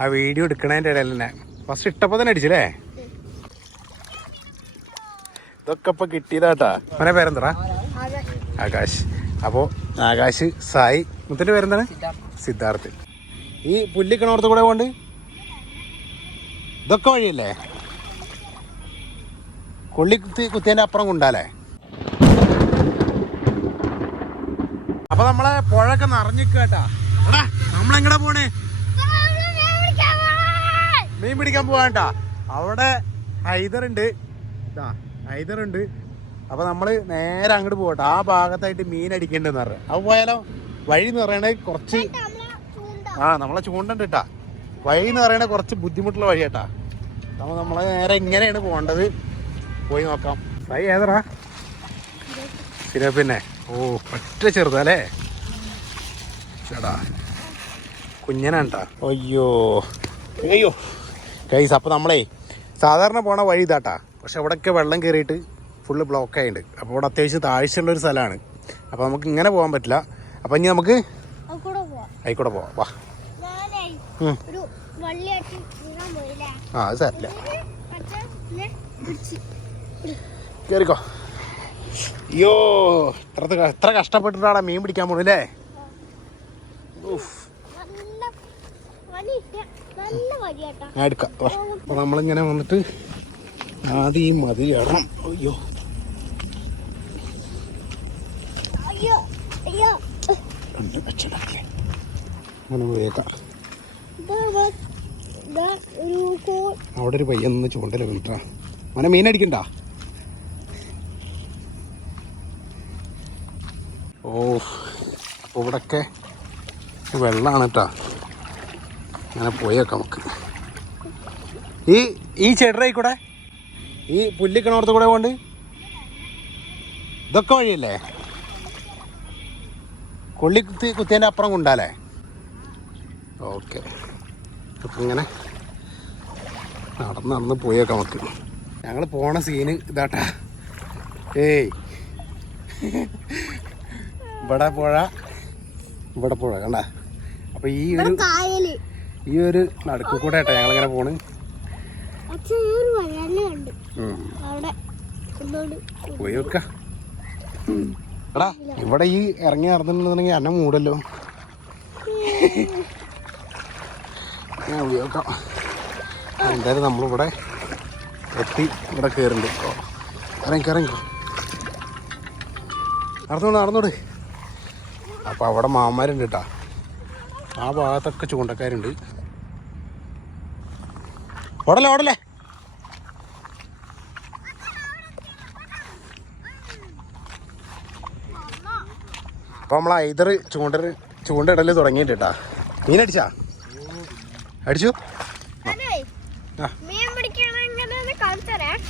ആ വീഡിയോ എടുക്കണതിന്റെ ഇടയിൽ തന്നെ. ഫസ്റ്റ് ഇട്ടപ്പോൾ തന്നെ അടിച്ചില്ലേ? ഇതൊക്കെ ഇപ്പൊ കിട്ടിയതാട്ടാ. അവനെ പേരെന്താ ആകാശ്. അപ്പോൾ ആകാശ് സായി. മുത്തന്റെ പേരെന്താണ്? സിദ്ധാർത്ഥ്. ഈ പുല്ലിക്കണോർത്ത് കൂടെ പോണ്ട് ഇതൊക്കെ വഴിയല്ലേ? കൊള്ളി കുത്തി കുത്തിയതിന്റെ അപ്പുറം കൊണ്ടാലേ അപ്പൊ നമ്മളെ പുഴയൊക്കെ നിറഞ്ഞിക്കാട്ടാ എടാ നമ്മളെങ്ങടെ പോണേ? മീൻ പിടിക്കാൻ പോവാട്ടാ അവിടെ ഹൈദറുണ്ട്. ഇതാ ഹൈദറുണ്ട്. അപ്പൊ നമ്മൾ നേരെ അങ്ങോട്ട് പോകട്ടെ ആ ഭാഗത്തായിട്ട് മീൻ അടിക്കണ്ടെന്ന് പറഞ്ഞു. അത് പോയാലോ? വഴി എന്ന് പറയണേ കുറച്ച് ആ നമ്മളെ ചൂണ്ടുണ്ട് കേട്ടാ. വഴി എന്ന് പറയണേ കുറച്ച് ബുദ്ധിമുട്ടുള്ള വഴിയാട്ടാ അപ്പൊ നമ്മളെ നേരെ ഇങ്ങനെയാണ് പോകേണ്ടത്. പോയി നോക്കാം. സൈ ഏതറാ ശരി പിന്നെ ഓ പറ്റ ചെറുതല്ലേ ചേടാ. കുഞ്ഞനാണ്ടാ. അയ്യോ. അയ്യോ. കൈസ് അപ്പോൾ നമ്മളേ സാധാരണ പോണ വഴി ഇതാട്ടാ. പക്ഷെ അവിടെയൊക്കെ വെള്ളം കയറിയിട്ട് ഫുള്ള് ബ്ലോക്ക് ആയിട്ടുണ്ട് അപ്പോൾ അവിടെ അത്യാവശ്യം താഴ്ചയുള്ളൊരു സ്ഥലമാണ് അപ്പോൾ നമുക്ക് ഇങ്ങനെ പോകാൻ പറ്റില്ല. അപ്പോൾ ഇനി നമുക്ക് ആയിക്കോട്ടെ പോവാം. ആയിക്കൂടെ പോവാം. വാ. ആ അത് സാരില്ല കയറിക്കോ അയ്യോ എത്ര കഷ്ടപ്പെട്ടിട്ടാണ് മീൻ പിടിക്കാൻ പോണല്ലേ എടുക്കാം. നമ്മളിങ്ങനെ വന്നിട്ട് ആദ്യം ഈ മതി ഇടണം അയ്യോ. രണ്ട് വെച്ചിടക്കെ അങ്ങനെ പോയേക്കാം അവിടെ ഒരു പയ്യൻ നിന്ന് ചൂണ്ടല വീണിട്ടാ. മന മീൻ അടിക്കണ്ട? ഓ അപ്പോൾ ഇവിടൊക്കെ വെള്ളമാണ് കേട്ടോ അങ്ങനെ പോയേക്കാം നമുക്ക്. ഈ ഈ ചെടറായിക്കൂടെ ഈ പുല്ലിക്കണോർത്ത് കൂടെ കൊണ്ട് ഇതൊക്കെ വഴിയല്ലേ? കൊള്ളി കുത്തി കുത്തിയതിന്റെ അപ്പുറം കൊണ്ടാലേ ഓക്കെ. അപ്പം ഇങ്ങനെ നടന്ന് നടന്ന് പോയേക്കാം നമുക്ക്. ഞങ്ങൾ പോണ സീന് ഇതാട്ടാ. ഏയ്. ഇവിടെ പുഴ ഇവിടെ പുഴ കണ്ട? അപ്പൊ ഈ ഒരു ഈ ഒരു നടുക്ക് കൂടെ ആട്ടെ ഞങ്ങളിങ്ങനെ പോണ്. പോയി വെക്ക. എടാ ഇവിടെ ഈ ഇറങ്ങി നടന്നിട്ടുണ്ടെങ്കിൽ എന്നെ മൂടല്ലോ. ഞാൻ ഉപയോഗിക്കാം എന്തായാലും നമ്മളിവിടെ എത്തി ഇവിടെ കയറുന്നുണ്ട് ഇറങ്ങി ഇറങ്ങി നടന്നോട് നടന്നോട്. അപ്പോൾ അവിടെ മാമാരുണ്ട് കേട്ടാ ആ ഭാഗത്തൊക്കെ ചൂണ്ടക്കാരുണ്ട്. ഓടല്ലേ ഓടല്ലേ? അപ്പോൾ നമ്മൾ ഐതർ ചൂണ്ട ചൂണ്ടയിടൽ തുടങ്ങിയിട്ട് മീൻ അടിച്ചാ? അടിച്ചു?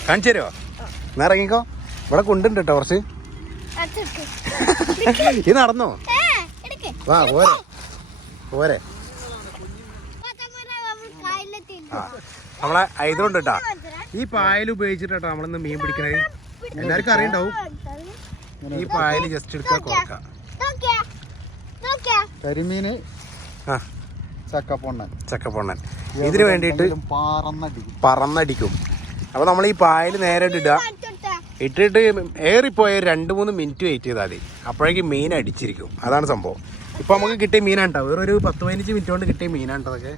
കാണിച്ചു തരുമോ എന്നാ ഇറങ്ങിക്കോ. ഇവിടെ കൊണ്ടുണ്ട് കേട്ടോ കുറച്ച് ഇത് നടന്നോ? വാ പോരെ. പോരെ. നമ്മളെ ഐതറുണ്ട് കേട്ടാ. ഈ പായൽ ഉപയോഗിച്ചിട്ടാ നമ്മളിന്ന് മീൻ പിടിക്കണത്. എല്ലാവർക്കും അറിയണ്ടാവും. ഈ പായൽ ജസ്റ്റ് എടുക്കാൻ കൊടുക്കാം. കരിമീന് ചക്കപ്പൊണ്ണൻ. ചക്കപ്പൊണ്ണൻ. ഇതിന് വേണ്ടിയിട്ട് പറന്നടിക്കും. പറന്നടിക്കും. അപ്പൊ നമ്മൾ ഈ പായൽ നേരെ ഇടുക ഇട്ടിട്ട് ഏറിപ്പോയ രണ്ട് മൂന്ന് മിനിറ്റ് വെയിറ്റ് ചെയ്താൽ മതി. അപ്പോഴേക്കും മീൻ അടിച്ചിരിക്കും. അതാണ് സംഭവം. ഇപ്പൊ നമുക്ക് കിട്ടിയ മീനാണ്ടോ വേറെ ഒരു പത്ത് പതിനഞ്ച് മിനിറ്റ് കൊണ്ട് കിട്ടിയ മീനാണ്ടോ അതൊക്കെ.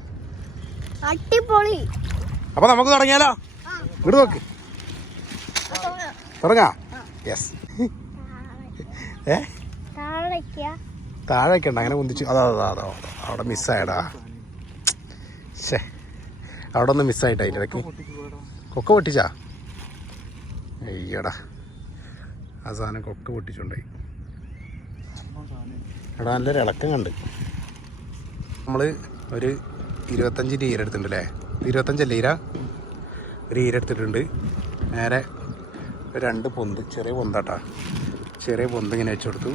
അടിപൊളി. അപ്പൊ നമുക്ക് തുടങ്ങിയാലോ? ഇവിടെ നോക്ക്. തുടങ്ങാ? യെസ് ഏ? താഴെ ഉണ്ട്. അങ്ങനെ കുന്തിച്ചു. അതാ അതാ അതാ അതാ. അവിടെ മിസ്സായടാ. ശേ അവിടെ ഒന്ന് മിസ്സായിട്ടാ അതിന്റെ ഇടയ്ക്ക്. കൊക്ക പൊട്ടിച്ചാ? അയ്യടാ. ആ സാധനം കൊക്ക പൊട്ടിച്ചുണ്ടായി. എടാ നല്ലൊരു ഇളക്കം കണ്ട്. നമ്മൾ ഒരു ഇരുപത്തഞ്ച് ഈര എടുത്തിട്ടുണ്ട് അല്ലേ ഇരുപത്തഞ്ചല്ലേ ഈര ഒരു ഈര എടുത്തിട്ടുണ്ട്. നേരെ രണ്ട് പൊന്ത് ചെറിയ പൊന്താട്ടാ. ചെറിയ പൊന്ത് ഇങ്ങനെ വെച്ചു കൊടുത്തു.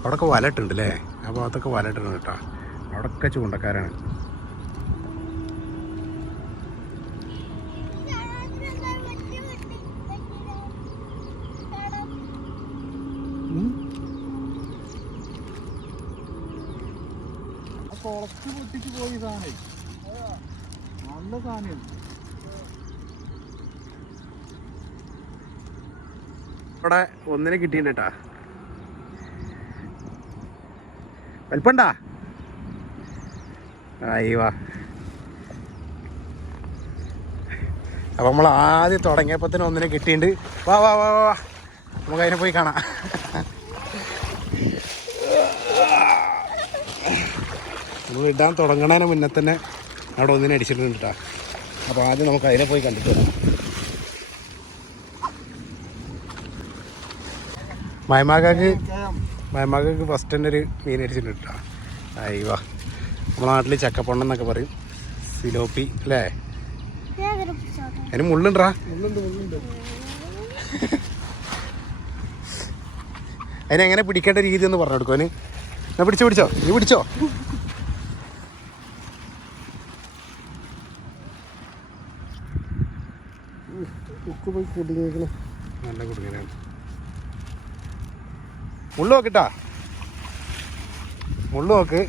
അവിടെയൊക്കെ വലട്ടുണ്ട് അല്ലേ ആ ഭാഗത്തൊക്കെ വലട്ടുണ്ട് കേട്ടോ. അവിടെയൊക്കെ ചൂണ്ടക്കാരാണ് കൊളത്ത് പൊട്ടിച്ച് പോയി സാധനം. നല്ല സാധനം. ഇവിടെ ഒന്നിനെ കിട്ടിയിട്ടാ വലിപ്പണ്ടാ അയ്യവാ നമ്മൾ ആദ്യം തുടങ്ങിയപ്പോ തന്നെ ഒന്നിനെ കിട്ടിയിട്ടുണ്ട്. വാ വാ വാ വാ. നമുക്ക് അതിനെ പോയി കാണാം. നമ്മൾ ഇടാൻ തുടങ്ങണതിന് മുന്നേ തന്നെ അവിടെ ഒന്നിനെ അടിച്ചിട്ടുണ്ട് കേട്ടോ അപ്പോൾ ആദ്യം നമുക്ക് അതിനെ പോയി കണ്ടിട്ട് വരാം. മയമാക്കാക്ക് മയമാക്കാക്ക് ഫസ്റ്റ് തന്നെ ഒരു മീൻ അടിച്ചിട്ടുണ്ട് കേട്ടോ അയ്യവാ നമ്മുടെ നാട്ടിൽ ചക്കപ്പൊണ്ണം എന്നൊക്കെ പറയും. സിലോപ്പി അല്ലേ? അതിനെ അതിന് മുള്ളുണ്ടാ അതിനെങ്ങനെ പിടിക്കേണ്ട രീതി എന്ന് പറഞ്ഞു കൊടുക്കും. എന്നാ പിടിച്ചോ പിടിച്ചോ? നീ പിടിച്ചോ? പോയി കുടുങ്ങിയേക്കണേ നല്ല കുടുങ്ങനാണ് മുള്ളു നോക്കിട്ടാ. മുള്ളു നോക്ക്.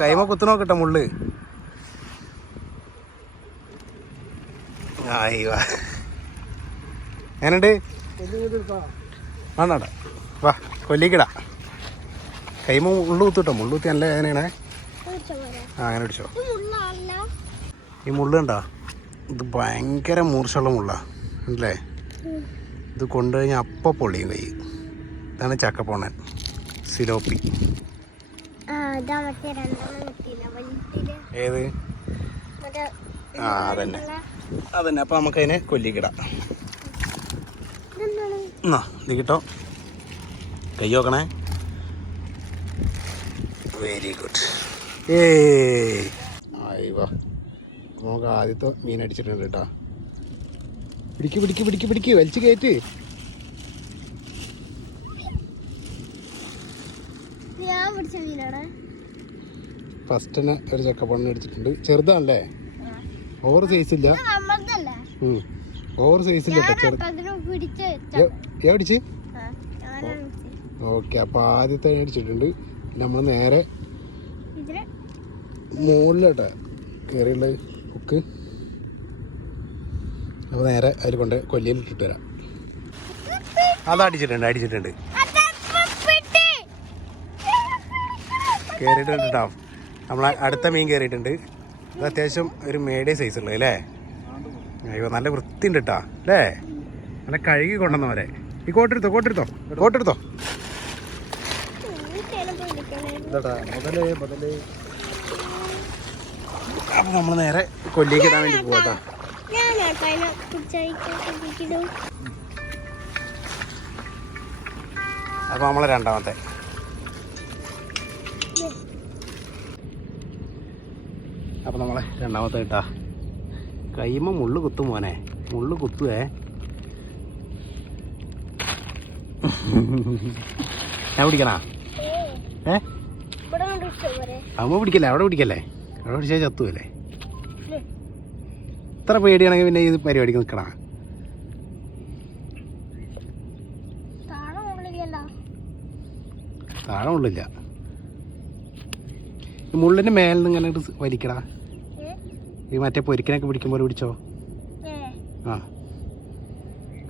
കൈമ കുത്തു നോക്കട്ടെ മുള്ളു. ആയിവാ ആണാട വാ കൊല്ലിക്കടാ. കൈമ ഉള്ളു കുത്തുട്ടോ മുള്ളു കുത്തി നല്ല വേദനയാണേ. ആ അങ്ങനെ പിടിച്ചോ. ഈ മുള്ള കണ്ടാ ഇത് ഭയങ്കര മൂർച്ചയുള്ള മുള്ള. അല്ലേ? ഇത് കൊണ്ടുകഴിഞ്ഞാൽ അപ്പം പൊള്ളിയും കൈ. ഇതാണ് ചക്കപ്പോണൻ. സിലോപ്പി. ഏത്? ആ അതന്നെ. അതന്നെ. അപ്പം നമുക്കതിനെ കൊല്ലിക്കിടാം. എന്നാ ഇത് കിട്ടോ? കൈ നോക്കണേ. വെരി ഗുഡ് ഏ ആയിവാ നമുക്ക് ആദ്യത്തെ മീൻ അടിച്ചിട്ടുണ്ട് കേട്ടോ. പിടിക്ക് പിടിക്ക് പിടിക്ക് പിടിക്ക്. വലിച്ച് കയറ്റ്. ഞാൻ പിടിച്ച മീനാണ്. ഫസ്റ്റ് തന്നെ ഒരു ചക്കപ്പണ്ണ അടിച്ചിട്ടുണ്ട് ചെറുതാണല്ലേ? ഓവർ സൈസ് ഇല്ല. ഓവർ സൈസ് ഇല്ല കേട്ടോ. ചെറു അതിന് പിടിച്ച് വെച്ച ഏ- ഏ അടിച്ച്? ആ, ഞാനാണ് ഓക്കെ അപ്പോൾ ആദ്യത്തെ അടിച്ചിട്ടുണ്ട്. നമ്മൾ നേരെ മുകളിലോട്ടെ കയറിയുള്ള കുക്ക് അപ്പോൾ നേരെ അതിൽ കൊണ്ട് കൊല്ലിയിൽ ഇട്ടിട്ട് വരാം. അത് അടിച്ചിട്ടുണ്ട് അടിച്ചിട്ടുണ്ട്. കയറിയിട്ടുണ്ട് കേട്ടോ. നമ്മളെ അടുത്ത മീൻ കയറിയിട്ടുണ്ട് ഇത് അത്യാവശ്യം ഒരു മീഡിയം സൈസ് ഉള്ളത് അല്ലേ? അയ്യോ നല്ല വൃത്തിയുണ്ട് കേട്ടോ അല്ലേ? നല്ല കഴുകി കൊണ്ടുവന്നവരെ ഈ കോട്ടെടുത്തോ കോട്ടെടുത്തോ കോട്ടെടുത്തോ ഇതാ മുതലേ മുതലേ. അപ്പോൾ നമ്മൾ നേരെ കൊല്ലിക്ക് ഇടാൻ വേണ്ടി പോകാം അപ്പോൾ നമ്മളെ രണ്ടാമത്തെ. അപ്പോൾ നമ്മളെ രണ്ടാമത്തെ കിട്ടാ കൈമ മുള്ളു കുത്തും മോനെ. മുള്ളു കുത്തുവേ. ഞാൻ പിടിക്കണാ? ഏ അമ്മ പിടിക്കല്ലേ? അവിടെ പിടിക്കല്ലേ? അവിടെ പിടിച്ചാൽ ചത്തുവല്ലേ ഇത്ര പേടിയാണെങ്കിൽ പിന്നെ ഇത് പരിപാടിക്ക് നിൽക്കണ. താഴെ മുള്ളില്ല മുള്ളിന്റെ മേലിൽ നിന്ന് ഇങ്ങനെ വലിക്കടാ. ഈ മറ്റേ പൊരിക്കനൊക്കെ പിടിക്കുമ്പോൾ പിടിച്ചോ? ആ.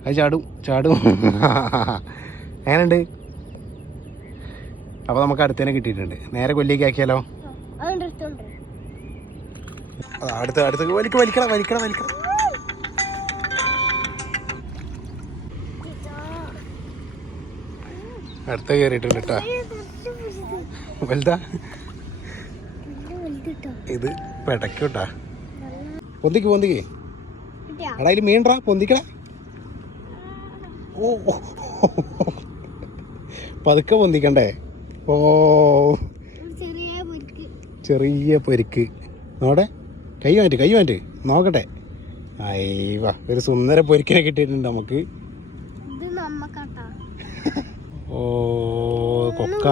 അത് ചാടും ചാടും. അങ്ങനെയുണ്ട് അപ്പോൾ നമുക്ക് അടുത്തതിനെ കിട്ടിയിട്ടുണ്ട്. നേരെ കൊല്ലിക്ക് അടുത്ത അടുത്ത. വലിക്ക വലിക്കണം വലിക്കണം വലിക്കണം. അടുത്ത കയറിയിട്ടുണ്ട് കേട്ടോ. വലുതാ? ഇത് പെടക്കൂട്ടാ പൊന്തിക്ക് പൊന്തിക്ക്. അടയിൽ എടാ മീൻറാ പൊന്തിക്കടേ. ഓ. പതുക്കെ പൊന്തിക്കണ്ടേ? ഓ. ചെറിയ പൊരിക്ക്. നോടെ. കൈ മാറ്റ് കൈ മാറ്റ് നോക്കട്ടെ. അയ്യവ ഒരു സുന്ദര പൊരിക്കനെ കിട്ടിയിട്ടുണ്ട് നമുക്ക്. ഓ കൊക്ക.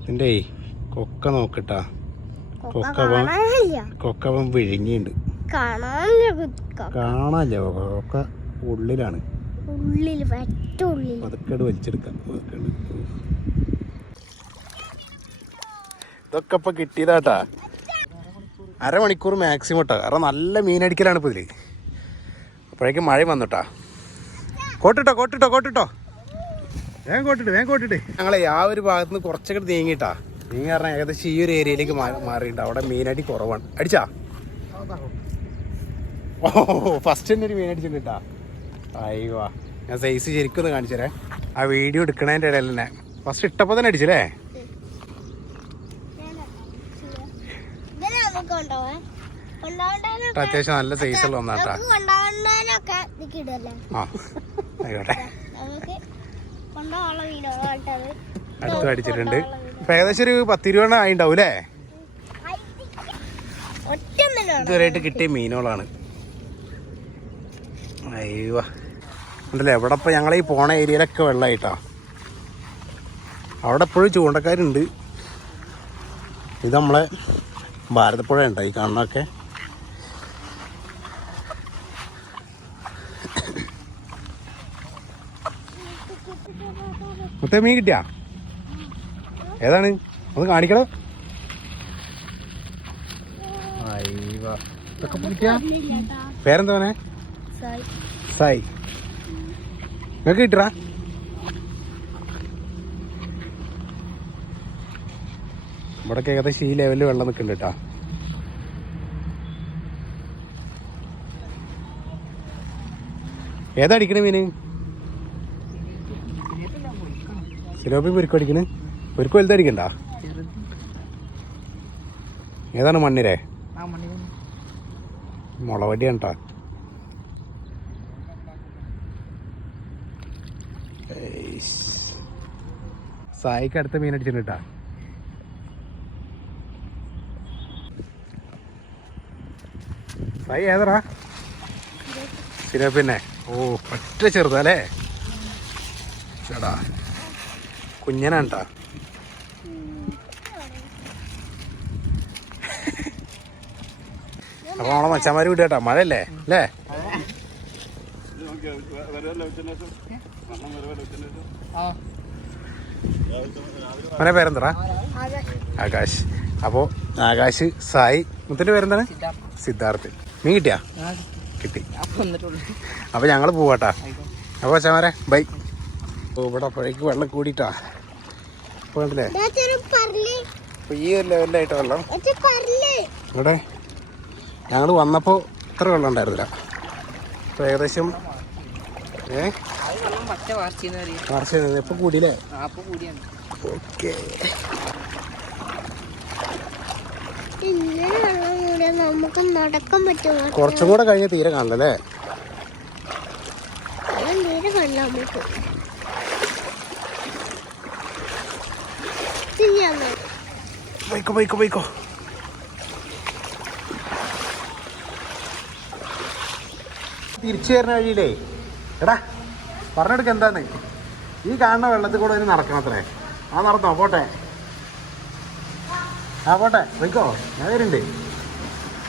ഇതിന്റെ കൊക്ക നോക്കട്ടാ. കൊക്ക കൊക്ക വിഴുങ്ങിയുണ്ട്. കാണാനില്ല കൊക്ക. കാണാല്ലേ കൊക്ക ഉള്ളിലാണ്. പതുക്കട് വലിച്ചെടുക്കാം പതുക്കട്. ഇതൊക്കെ ഇപ്പൊ കിട്ടിയതാട്ടാ. അരമണിക്കൂർ മാക്സിമം ഇട്ടാ. കാരണം നല്ല മീനടിക്കലാണ് ഇപ്പോൾ ഇതിൽ അപ്പോഴേക്കും മഴ വന്നിട്ടാ. കോട്ടിട്ടോ കോട്ടിട്ടോ കോട്ടിട്ടോ. വേഗം കോട്ടിട്ട് വേഗം കോട്ടിട്ട്. ഞങ്ങളെ ആ ഒരു ഭാഗത്ത് നിന്ന് കുറച്ചൊക്കെ നീങ്ങിട്ടാ. നീങ്ങി പറഞ്ഞാൽ ഏകദേശം ഈ ഒരു ഏരിയയിലേക്ക് മാറിയിട്ടുണ്ട്. അവിടെ മീനടി കുറവാണ്. അടിച്ചാ? ഓ ഫസ്റ്റ് തന്നെ ഒരു മീനടിച്ചിട്ടുണ്ട്? കേട്ടാ അയ്യോ ഞാൻ സൈസ് ശരിക്കും ഒന്ന് കാണിച്ചു തരാം ആ വീഡിയോ എടുക്കണതിന്റെ ഇടയിൽ തന്നെ. ഫസ്റ്റ് ഇട്ടപ്പോൾ തന്നെ അടിച്ചല്ലേ ഇതിനെ നമുക്ക് കൊണ്ടുപോവാം കൊണ്ടുപോകേണ്ടതിനൊക്കെ അത്യാവശ്യം നല്ല സൈസ് ഉള്ള ഒന്നാ ആ ആയിക്കോട്ടെ. അടുത്ത് അടിച്ചിട്ടുണ്ട് ഇപ്പൊ ഏകദേശം ഒരു പത്തിരുപണ്ണ രൂപ ആയിണ്ടാവും അല്ലേ? ഇതുവരെയായിട്ട് കിട്ടിയ മീനുകളാണ്. അയ്യോ. ഉണ്ടല്ലേ? എവിടെ ഇപ്പൊ ഞങ്ങളെ ഈ പോണ ഏരിയയിലൊക്കെ വെള്ളമായിട്ടാ അവിടെ എപ്പോഴും ചൂണ്ടക്കാരുണ്ട്. ഇത് നമ്മളെ ഭാരതപ്പുഴ ഉണ്ടായി ഈ മുത്തേ മീൻ കിട്ടിയാ? ഏതാണ്? ഒന്ന് കാണിക്കണോ? പേരെന്താ സായി. നിങ്ങൾക്ക് കിട്ടറാ ഇവിടെ ഏകദേശം ഈ ലെവലിൽ വെള്ളം നിൽക്കുന്നുണ്ട് കേട്ടാ. ഏതാ അടിക്കണ മീന്? സിലോപ്പി പൊരിക്കും അടിക്കണ് പൊരിക്കും വലുതായിരിക്കണ്ട? ഏതാണ് മണ്ണിരേ? മുളവടിയാണ് കേട്ടോ സായിക്ക് അടുത്ത മീൻ അടിച്ചിട്ടുണ്ട് കേട്ടാ സായി ഏതറാ സിരപ്പിന്നെ ഓ ഒറ്റ ചെറുതല്ലേ ചേടാ. കുഞ്ഞനാണ് കേട്ടാ അപ്പൊ നമ്മളെ മച്ചാമാര് വിട്ടു കേട്ടോ മഴയല്ലേ? അല്ലേ? അവനെ പേരെന്താ ആകാശ്. അപ്പോ ആകാശ് സായി. മുത്തിന്റെ പേരെന്താണ്? സിദ്ധാർത്ഥ. നീ കിട്ടിയാ? കിട്ടി. അപ്പൊ ഞങ്ങൾ പോവാട്ടാ. അപ്പൊ ചമാരെ ബൈ. ഓ ഇവിടെ പുഴയ്ക്ക് വെള്ളം കൂടിയിട്ടാ. ഇപ്പോൾ കണ്ടില്ലേ അപ്പോൾ ഈ ഒരു ലെവലിലായിട്ട് വെള്ളം. ഇവിടെ ഞങ്ങൾ വന്നപ്പോൾ ഇത്ര വെള്ളം ഉണ്ടായിരുന്നില്ല. അപ്പോൾ ഏകദേശം ഏ? വാർച്ച ഇപ്പോൾ കൂടിയില്ലേ? ഓക്കെ. നമുക്ക് നടക്കാൻ പറ്റുമോ? കുറച്ചും കൂടെ കഴിഞ്ഞ് തീരെ കാണില്ലല്ലേ വെള്ളം തീരെ നമുക്ക് പോയിക്കോ പോയിക്കോ പോയിക്കോ. തിരിച്ചു വരുന്ന വഴിയിലേ. എടാ പറഞ്ഞെടുക്ക എന്താന്ന്. ഈ കാണുന്ന വെള്ളത്തിൽ കൂടെ ഇനി നടക്കണത്രേ ആ നടത്തോ പോട്ടെ. ആ പോട്ടെ പോയിക്കോ. ഞാൻ വരുന്നുണ്ട്.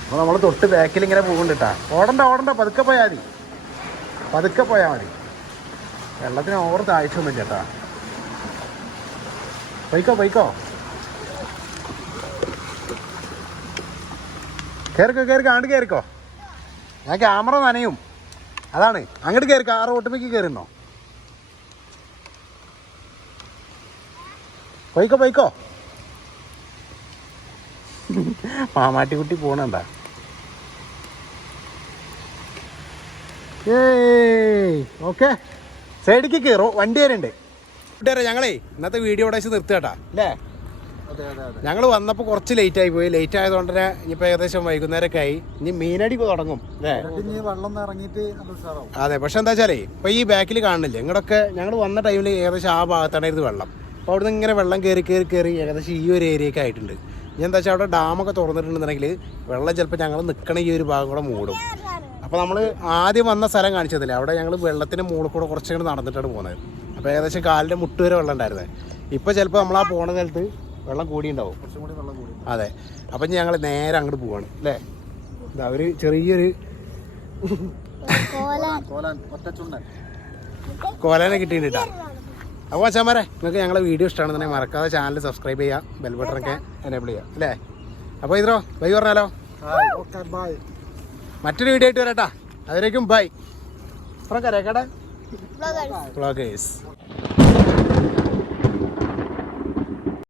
അപ്പോൾ നമ്മൾ തൊട്ട് ബാക്കിൽ ഇങ്ങനെ പോകുന്നുണ്ട് ഓടണ്ട ഓടണ്ട പതുക്കെ പോയാൽ മതി. പതുക്കെ പോയാൽ മതി. വെള്ളത്തിന് ഓവർ താഴ്ചയൊന്നും ചേട്ടാ പോയിക്കോ പോയിക്കോ. കയറിക്കോ കയറിക്കോ അങ്ങോട്ട് കയറിക്കോ ഞാൻ ക്യാമറ നനയും. അതാണ്. അങ്ങോട്ട് കയറിക്കോ ആ റോട്ടുമേക്ക് കയറുന്നോ പോയിക്കോ പോയിക്കോ. മാമാട്ടിക്കുട്ടി ഏയ് ഓക്കെ. സൈഡിക്ക് കയറോ വണ്ടി വരണ്ടേ കൂട്ടുകാരെ ഞങ്ങളേ ഇന്നത്തെ വീഡിയോ ഇവിടെ നിർത്തുകേട്ടാ അല്ലേ? ഞങ്ങൾ വന്നപ്പോൾ കുറച്ച് ലേറ്റ് ആയി പോയി. ലേറ്റ് ആയതുകൊണ്ട് തന്നെ ഇനിയിപ്പോൾ ഏകദേശം വൈകുന്നേരമൊക്കെ ആയി. ഇനി മീനടി തുടങ്ങും. അല്ലേ? വെള്ളം ഇറങ്ങിയിട്ട് അതെ പക്ഷെ എന്താ വെച്ചാലേ ഇപ്പൊ ഈ ബാക്കിൽ കാണുന്നില്ല? ഇങ്ങടൊക്കെ ഞങ്ങൾ വന്ന ടൈമിൽ ഏകദേശം ആ ഭാഗത്താണായിരുന്നു വെള്ളം. അപ്പോൾ അവിടുന്ന് ഇങ്ങനെ വെള്ളം കയറി കയറി കയറി ഏകദേശം ഈ ഒരു ഏരിയയൊക്കെ ആയിട്ടുണ്ട്. ഇനി എന്താ വെച്ചാൽ അവിടെ ഡാമൊക്കെ തുറന്നിട്ടുണ്ടെന്നുണ്ടെങ്കിൽ വെള്ളം ചിലപ്പോൾ ഞങ്ങൾ നിൽക്കണ ഈ ഒരു ഭാഗം കൂടെ മൂടും. അപ്പോൾ നമ്മൾ ആദ്യം വന്ന സ്ഥലം കാണിച്ചതില്ല? അവിടെ ഞങ്ങൾ വെള്ളത്തിന് മുകളിൽ കൂടെ കുറച്ചങ്ങോട്ട് നടന്നിട്ടാണ് പോകുന്നത് അപ്പോൾ ഏകദേശം കാലിന്റെ മുട്ട് വരെ വെള്ളം ഉണ്ടായിരുന്നത് ഇപ്പോൾ ചിലപ്പോൾ നമ്മൾ ആ പോണ സ്ഥലത്ത് വെള്ളം കൂടിയുണ്ടാവും. കുറച്ചും കൂടി വെള്ളം കൂടി അതെ. അപ്പം ഞങ്ങൾ നേരെ അങ്ങോട്ട് പോവാണ് അല്ലേ? ഇതാ ഒരു ചെറിയൊരു കോല കോലാൻ. ഒറ്റച്ചുണ്ടൻ കോലേനെ കിട്ടിയിട്ടാ അപ്പോൾ അച്ഛന്മാരെ നിങ്ങൾക്ക് ഞങ്ങളെ വീഡിയോ ഇഷ്ടമാണെന്നുണ്ടെങ്കിൽ മറക്കാതെ ചാനൽ സബ്സ്ക്രൈബ് ചെയ്യുക ബെൽ ബട്ടണൊക്കെ എനേബിൾ ചെയ്യുക അല്ലേ? അപ്പോൾ ഇതിലോ ബൈ പറഞ്ഞാലോ? ഓക്കെ ബൈ മറ്റൊരു വീഡിയോ ആയിട്ട് വരാട്ടാ. അതിലേക്കും ബൈ അപ്പുറം കരേക്കട. വ്ളോഗേഴ്സ്